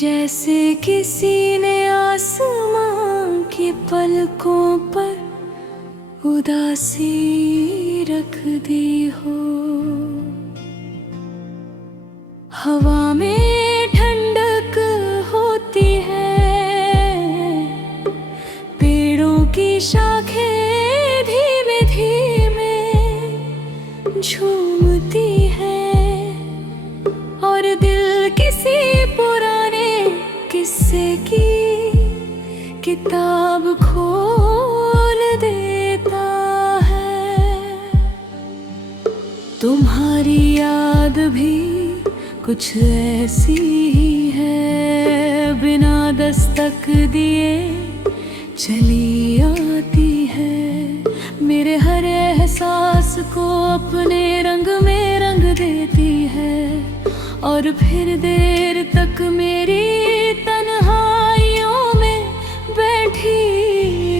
जैसे किसी ने आसमां की पलकों पर उदासी रख दी हो। हवा में ठंडक होती है, पेड़ों की शाखें धीमे धीमे झूमती है, और दिल किसी पुराने किस्से की किताब खोल देता है। तुम्हारी याद भी कुछ ऐसी ही है, बिना दस्तक दिए चली आती है। मेरे हर एहसास को अपने रंग में रंग देती है, और फिर देर तक मेरी तन्हाइयों में बैठी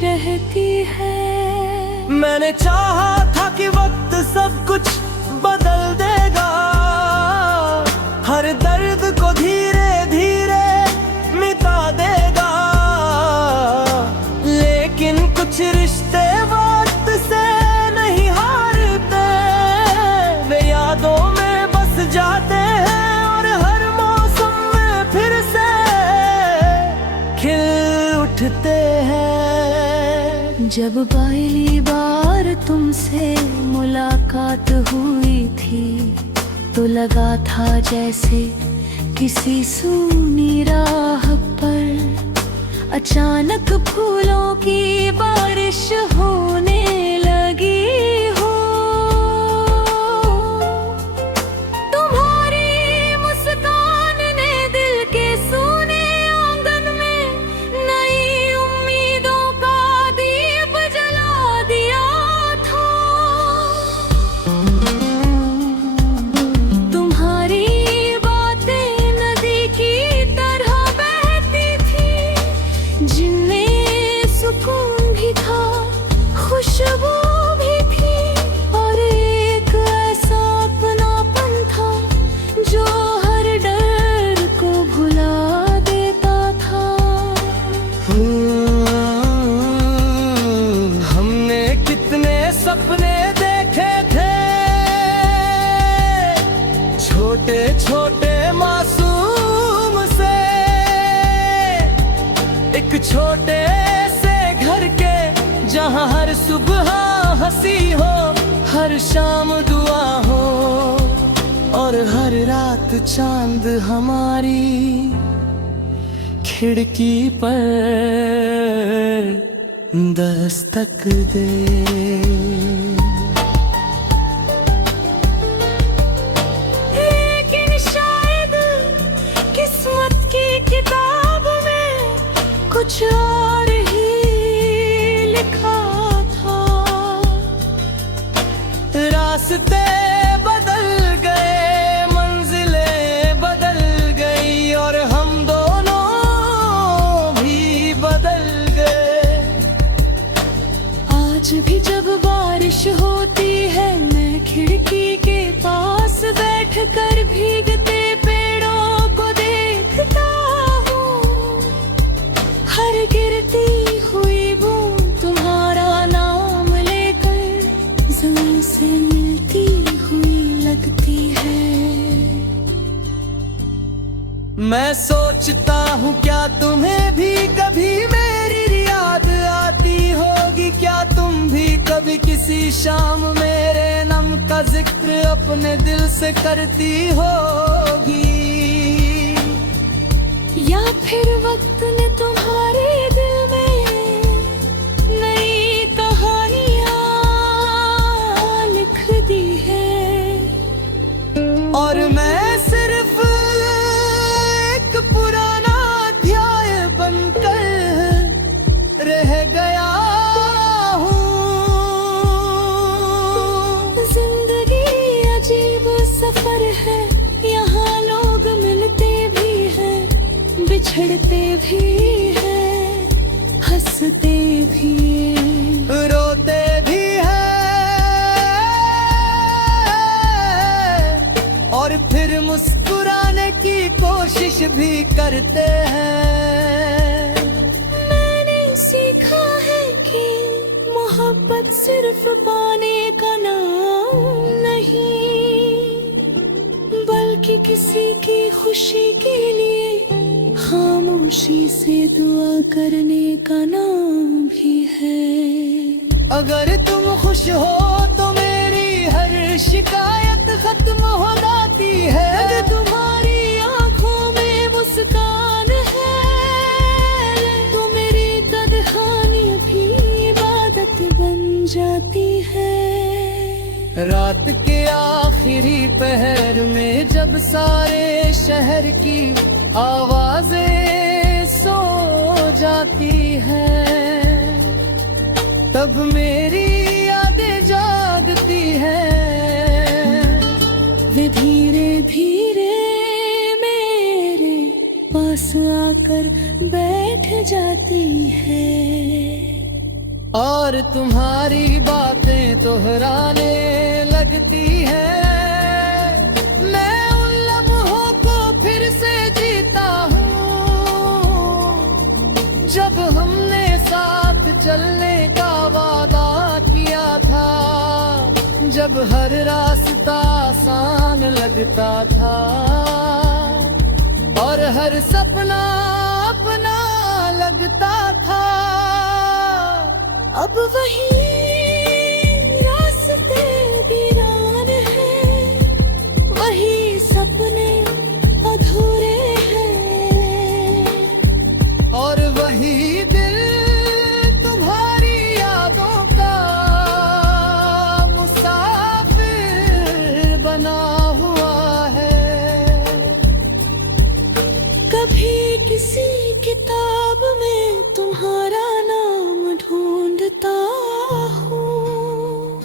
रहती है। मैंने चाहा था कि वक्त सब कुछ बदल देगा, हर दर्द को धीरे धीरे मिटा देगा, लेकिन कुछ रिश्ते वक्त से नहीं हारते, वे यादों में बस जाते हैं और हर मौसम में फिर से खिल उठते हैं। जब पहली बार तुमसे मुलाकात हुई थी तो लगा था जैसे किसी सूनी राह पर अचानक फूलों की बारिश होने लगी हो। तुम्हारी मुस्कान ने दिल के सूने आंगन में नई उम्मीदों का दीप जला दिया था। तुम्हारी बातें नदी की तरह बहती थी, जिनमें सुकून भी था, खुशबू भी थी, और एक ऐसा अपनापन था जो हर डर को भुला देता था। हमने कितने सपने देखे थे, छोटे छोटे मासूम से, एक छोटे से घर के जहां हर सुबह हंसी हो, हर शाम दुआ हो, और हर रात चांद हमारी खिड़की पर दस्तक दे। लेकिन शायद किस्मत की किताब में कुछ और ही लिखा था। रास्ते बदल गए, मंजिलें बदल गई, और हम दोनों भी बदल गए। आज भी जब बारिश होती है, मैं खिड़की के पास बैठकर भीगते पेड़ों को देखता हूँ। हर गिरती हुई बूंद तुम्हारा नाम लेकर ज़मीन से मिलती हुई लगती है। मैं सोचता हूँ क्या तुम्हें भी कभी मेरी याद आती होगी, क्या तुम भी कभी किसी शाम मेरे नाम का जिक्र अपने दिल से करती होगी, या फिर वक्त ने तुम्हारे दिल में नई कहानियाँ लिख दी है। और मैं सिर्फ एक पुराना अध्याय बनकर रह गया हूँ। जिंदगी अजीब सफर है, यहाँ लोग मिलते भी हैं, बिछड़ते भी हैं, हंसते भी रोते भी हैं, और फिर मुस्कुराने की कोशिश भी करते हैं। मैंने सीखा है कि मोहब्बत सिर्फ पाने का नाम नहीं, बल्कि किसी की खुशी के लिए खामोशी से दुआ करने का नाम भी है। अगर तुम खुश हो तो मेरी हर शिकायत खत्म हो जाती है। अगर तुम्हारी आंखों में मुस्कान है तो मेरी तन्हाई भी इबादत बन जाती है। रात के आखिरी पहर में जब सारे शहर की आवाजें सो जाती हैं, तब मेरी यादें जागती हैं। वे धीरे धीरे मेरे पास आकर बैठ जाती है और तुम्हारी बातें दोहराने लगती हैं। मैं उन लम्हों को फिर से जीता हूँ जब हमने साथ चलने का वादा किया था, जब हर रास्ता आसान लगता था और हर सपना अपना लगता था। अब वही रास्ते वीरान हैं, वही सपने अधूरे हैं और वही दिल तुम्हारी यादों का मुसाफिर बना हुआ है। कभी किसी किताब में तुम्हारा नाम ढूंढता हूँ,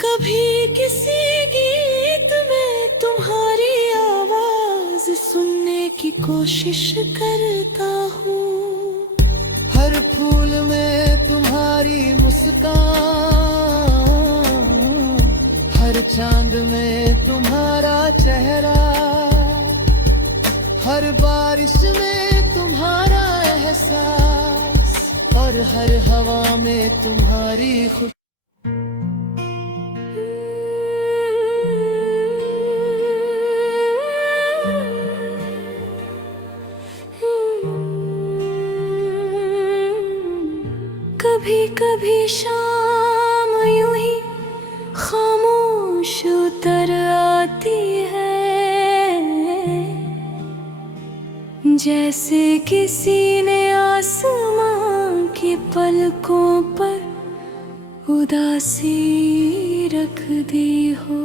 कभी किसी गीत में तुम्हारी आवाज सुनने की कोशिश करता हूँ। हर फूल में तुम्हारी मुस्कान, हर चांद में तुम्हारा चेहरा, हर बारिश में तुम्हारा एहसास और हर हवा में तुम्हारी खुद। कभी कभी शाम यूं ही खामोश उतर आती है, जैसे किसी ने आसमां की पलकों पर उदासी रख दी हो।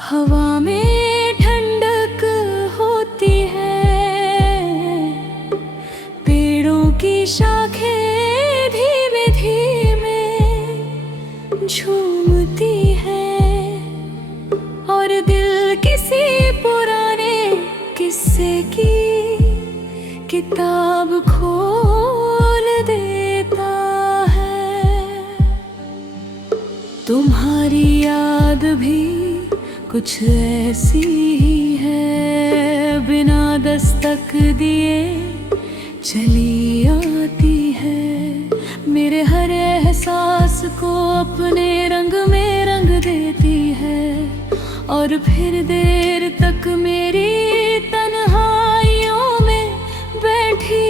हवा में ठंडक होती है, पेड़ों की शाखें धीमे धीमे झूमती है और दिल किसी पुराने किस्से की किताब खोल देता है। तुम्हारी याद भी कुछ ऐसी ही है, बिना दस्तक दिए चली आती है। मेरे हर एहसास को अपने रंग में रंग देती है और फिर देर तक मेरी तन्हाइयों में बैठी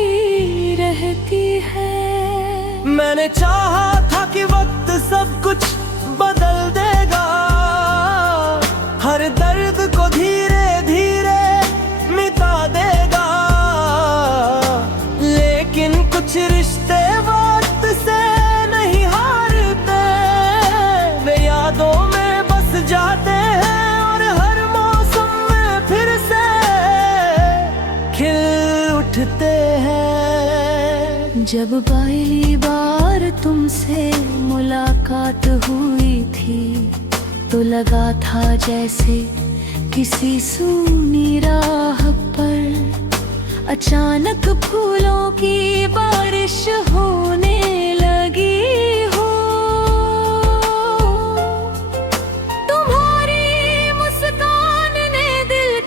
रहती है। मैंने चाहा था कि वक्त सब कुछ बदल देगा, हर दर्द को धीरे धीरे मिटा देगा, लेकिन कुछ रिश्ते वक्त से नहीं हारते, वे यादों में बस जाते हैं और हर मौसम में फिर से खिल उठते हैं। जब पहली बार तुमसे मुलाकात हुई थी तो लगा था जैसे किसी सूनी राह पर अचानक फूलों की बारिश होने लगी हो। तुम्हारी मुस्कान ने दिल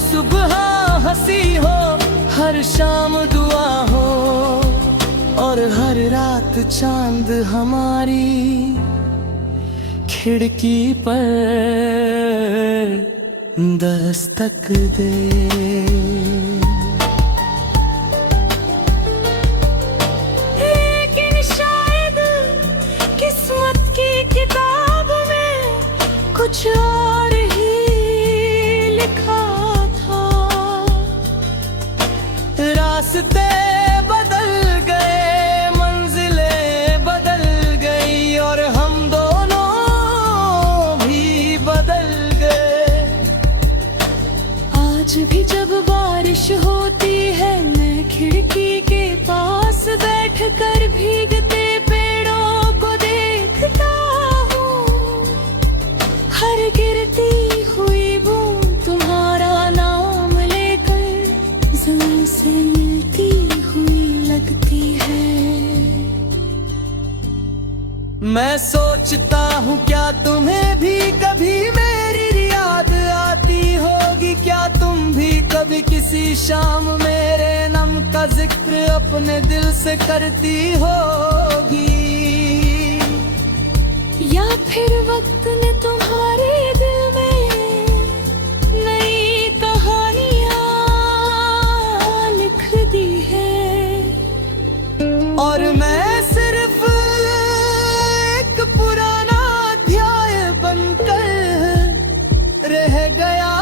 सुबह हंसी हो, हर शाम दुआ हो, और हर रात चांद हमारी खिड़की पर दस्तक दे। लेकिन शायद किस्मत की किताब में कुछ और ही लिखा था। रास्ते बदल गए, मंजिलें बदल गई, और हम दोनों भी बदल गए। आज भी जब बारिश होती है, मैं खिड़की के पास बैठकर भीगते पेड़ों को देखता हूँ। हर गिरती हुई बूंद तुम्हारा नाम लेकर ज़मीं से मिलती हुई लगती है। मैं सोचता हूँ क्या तुम्हें भी कभी मेरी याद आती होगी, क्या तुम भी कभी किसी शाम मेरे नाम का जिक्र अपने दिल से करती होगी। या फिर वक्त ने तुम्हारे दिल में नई कहानियाँ लिख दी है, और मैं सिर्फ एक पुराना अध्याय बनकर रह गया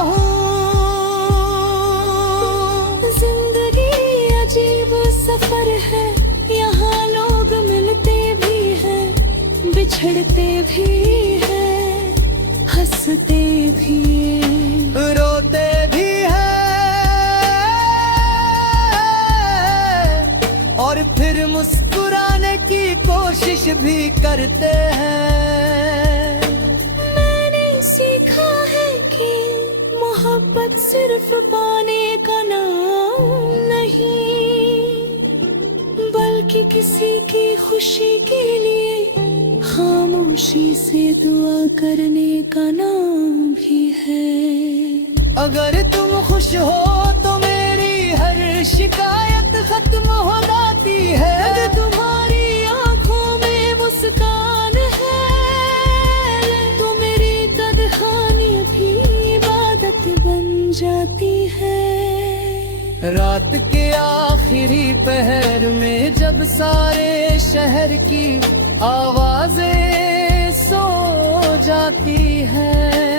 हूँ। जिंदगी अजीब सफर है, यहाँ लोग मिलते भी हैं, बिछड़ते भी हैं, हंसते भी हैं, रोते भी हैं, और फिर मुस्कुराने की कोशिश भी करते हैं। मैंने सीखा है कि मोहब्बत सिर्फ पाने का नाम नहीं, बल्कि किसी की खुशी के लिए खामोशी से दुआ करने का नाम भी है। अगर तुम खुश हो तो मेरी हर शिकायत खत्म हो जाती है। अगर तुम्हारी आंखों में मुस्कान है, तो मेरी तन्हाई भी इबादत बन जाती है। रात के आखिरी पहर में जब सारे शहर की आवाजें